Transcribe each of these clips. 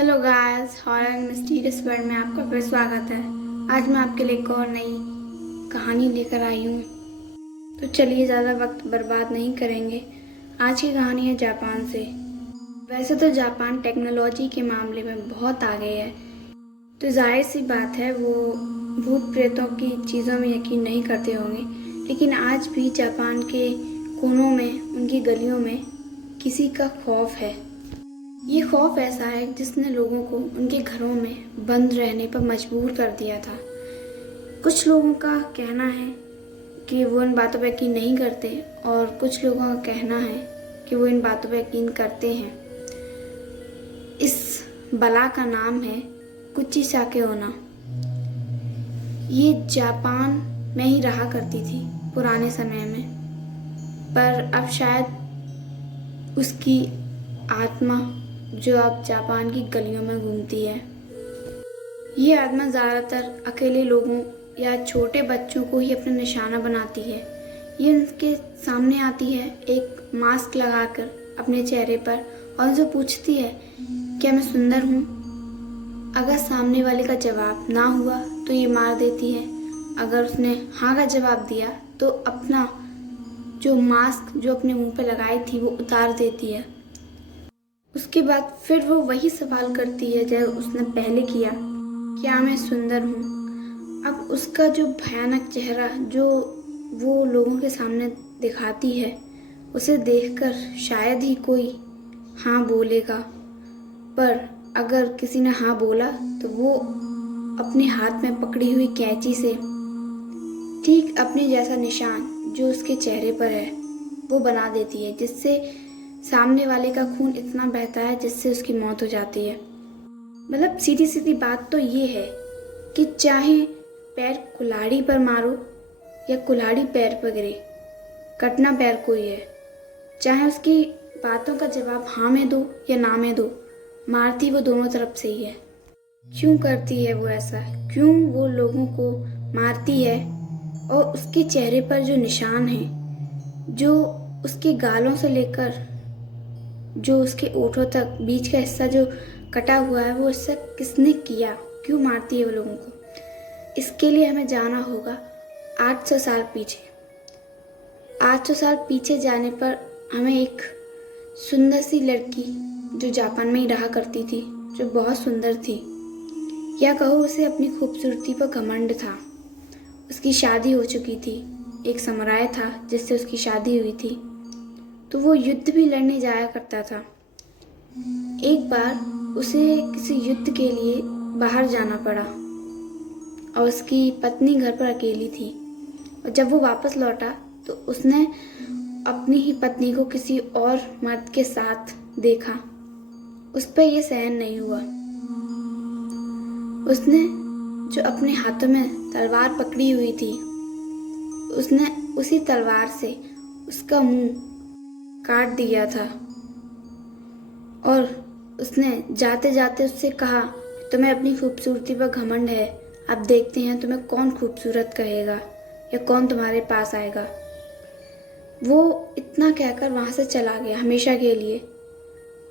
Hello guys, horror and mysterious world में आपका फिर स्वागत है। आज मैं आपके लिए एक और नई कहानी लेकर आई हूँ। तो चलिए ज़्यादा वक्त बर्बाद नहीं करेंगे। आज की कहानी है जापान से। वैसे तो जापान टेक्नोलॉजी के मामले में बहुत आगे है, तो जाहिर सी बात है वो भूत प्रेतों की चीज़ों में यकीन नहीं करते होंगे। लेकिन आज भी जापान के कोनों में, उनकी गलियों में किसी का खौफ है। ये खौफ ऐसा है जिसने लोगों को उनके घरों में बंद रहने पर मजबूर कर दिया था। कुछ लोगों का कहना है कि वो इन बातों पर यकीन नहीं करते, और कुछ लोगों का कहना है कि वो इन बातों पर यकीन करते हैं। इस बला का नाम है कुचिसाके ओना। ये जापान में ही रहा करती थी पुराने समय में, पर अब शायद उसकी आत्मा जो अब जापान की गलियों में घूमती है। ये आत्मा ज़्यादातर अकेले लोगों या छोटे बच्चों को ही अपना निशाना बनाती है। ये उनके सामने आती है एक मास्क लगाकर अपने चेहरे पर, और उनसे पूछती है क्या मैं सुंदर हूँ। अगर सामने वाले का जवाब ना हुआ तो ये मार देती है। अगर उसने हाँ का जवाब दिया तो अपना जो मास्क जो अपने मुंह पे लगाई थी वो उतार देती है। उसके बाद फिर वो वही सवाल करती है जैसे उसने पहले किया, क्या मैं सुंदर हूँ। अब उसका जो भयानक चेहरा जो वो लोगों के सामने दिखाती है, उसे देखकर शायद ही कोई हाँ बोलेगा। पर अगर किसी ने हाँ बोला तो वो अपने हाथ में पकड़ी हुई कैंची से ठीक अपने जैसा निशान जो उसके चेहरे पर है वो बना देती है, जिससे सामने वाले का खून इतना बहता है जिससे उसकी मौत हो जाती है। मतलब सीधी सीधी बात तो ये है कि चाहे पैर कुल्हाड़ी पर मारो या कुल्हाड़ी पैर पर गिरे, कटना पैर को ही है। चाहे उसकी बातों का जवाब हाँ में दो या ना में दो, मारती वो दोनों तरफ से ही है। क्यों करती है वो ऐसा? क्यों वो लोगों को मारती है? और उसके चेहरे पर जो निशान है, जो उसके गालों से लेकर जो उसके ओठों तक बीच का हिस्सा जो कटा हुआ है, वो इससे किसने किया? क्यों मारती है वो लोगों को? इसके लिए हमें जाना होगा 800 साल पीछे। 800 साल पीछे जाने पर हमें एक सुंदर सी लड़की जो जापान में ही रहा करती थी, जो बहुत सुंदर थी, या कहो उसे अपनी खूबसूरती पर घमंड था। उसकी शादी हो चुकी थी, एक समुराय था जिससे उसकी शादी हुई थी, तो वो युद्ध भी लड़ने जाया करता था। एक बार उसे किसी युद्ध के लिए बाहर जाना पड़ा और उसकी पत्नी घर पर अकेली थी, और जब वो वापस लौटा तो उसने अपनी ही पत्नी को किसी और मर्द के साथ देखा। उस पर यह सहन नहीं हुआ। उसने जो अपने हाथों में तलवार पकड़ी हुई थी, उसने उसी तलवार से उसका मुंह काट दिया था, और उसने जाते जाते उससे कहा, तुम्हें अपनी खूबसूरती पर घमंड है, अब देखते हैं तुम्हें कौन खूबसूरत कहेगा या कौन तुम्हारे पास आएगा। वो इतना कहकर वहाँ से चला गया हमेशा के लिए।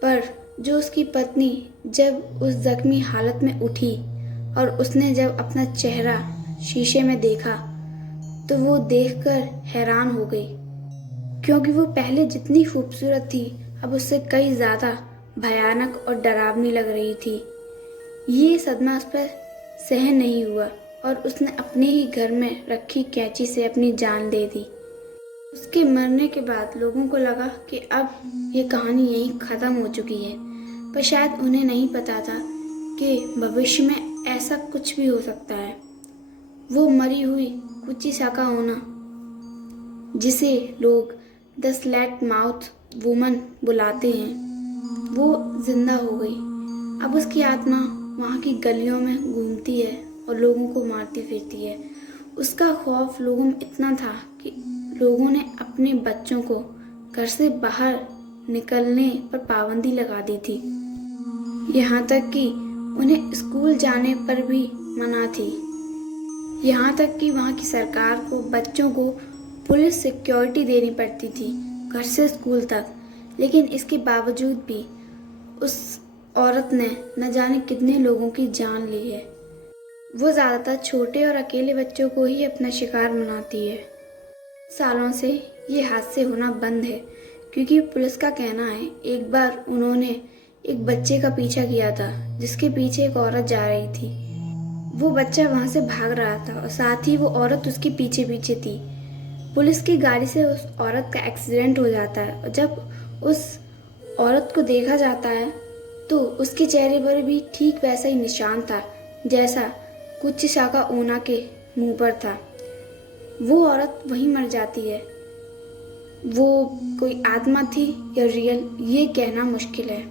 पर जो उसकी पत्नी जब उस जख्मी हालत में उठी और उसने जब अपना चेहरा शीशे में देखा, तो वो देखकर हैरान हो गई, क्योंकि वो पहले जितनी खूबसूरत थी अब उससे कई ज़्यादा भयानक और डरावनी लग रही थी। ये सदमा उस पर सहन नहीं हुआ और उसने अपने ही घर में रखी कैंची से अपनी जान दे दी। उसके मरने के बाद लोगों को लगा कि अब ये कहानी यहीं ख़त्म हो चुकी है, पर शायद उन्हें नहीं पता था कि भविष्य में ऐसा कुछ भी हो सकता है। वो मरी हुई कुचिसाका ओना, जिसे लोग द स्लैट माउथ वुमन बुलाते हैं, वो जिंदा हो गई। अब उसकी आत्मा वहाँ की गलियों में घूमती है और लोगों को मारती फिरती है। उसका खौफ लोगों में इतना था कि लोगों ने अपने बच्चों को घर से बाहर निकलने पर पाबंदी लगा दी थी। यहाँ तक कि उन्हें स्कूल जाने पर भी मना थी। यहाँ तक कि वहाँ की सरकार को बच्चों को पुलिस सिक्योरिटी देनी पड़ती थी घर से स्कूल तक। लेकिन इसके बावजूद भी उस औरत ने न जाने कितने लोगों की जान ली है। वो ज़्यादातर छोटे और अकेले बच्चों को ही अपना शिकार बनाती है। सालों से ये हादसे होना बंद है क्योंकि पुलिस का कहना है एक बार उन्होंने एक बच्चे का पीछा किया था जिसके पीछे एक औरत जा रही थी। वो बच्चा वहाँ से भाग रहा था और साथ ही वो औरत उसके पीछे पीछे थी। पुलिस की गाड़ी से उस औरत का एक्सीडेंट हो जाता है और जब उस औरत को देखा जाता है तो उसके चेहरे पर भी ठीक वैसा ही निशान था जैसा कुछ शाखा ऊना के मुंह पर था। वो औरत वहीं मर जाती है। वो कोई आत्मा थी या रियल, ये कहना मुश्किल है।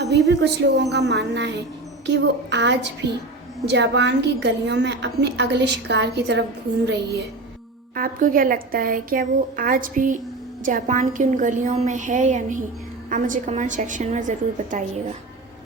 अभी भी कुछ लोगों का मानना है कि वो आज भी जापान की गलियों में अपने अगले शिकार की तरफ घूम रही है। आपको क्या लगता है, क्या वो आज भी जापान की उन गलियों में है या नहीं? आप मुझे कमेंट सेक्शन में ज़रूर बताइएगा।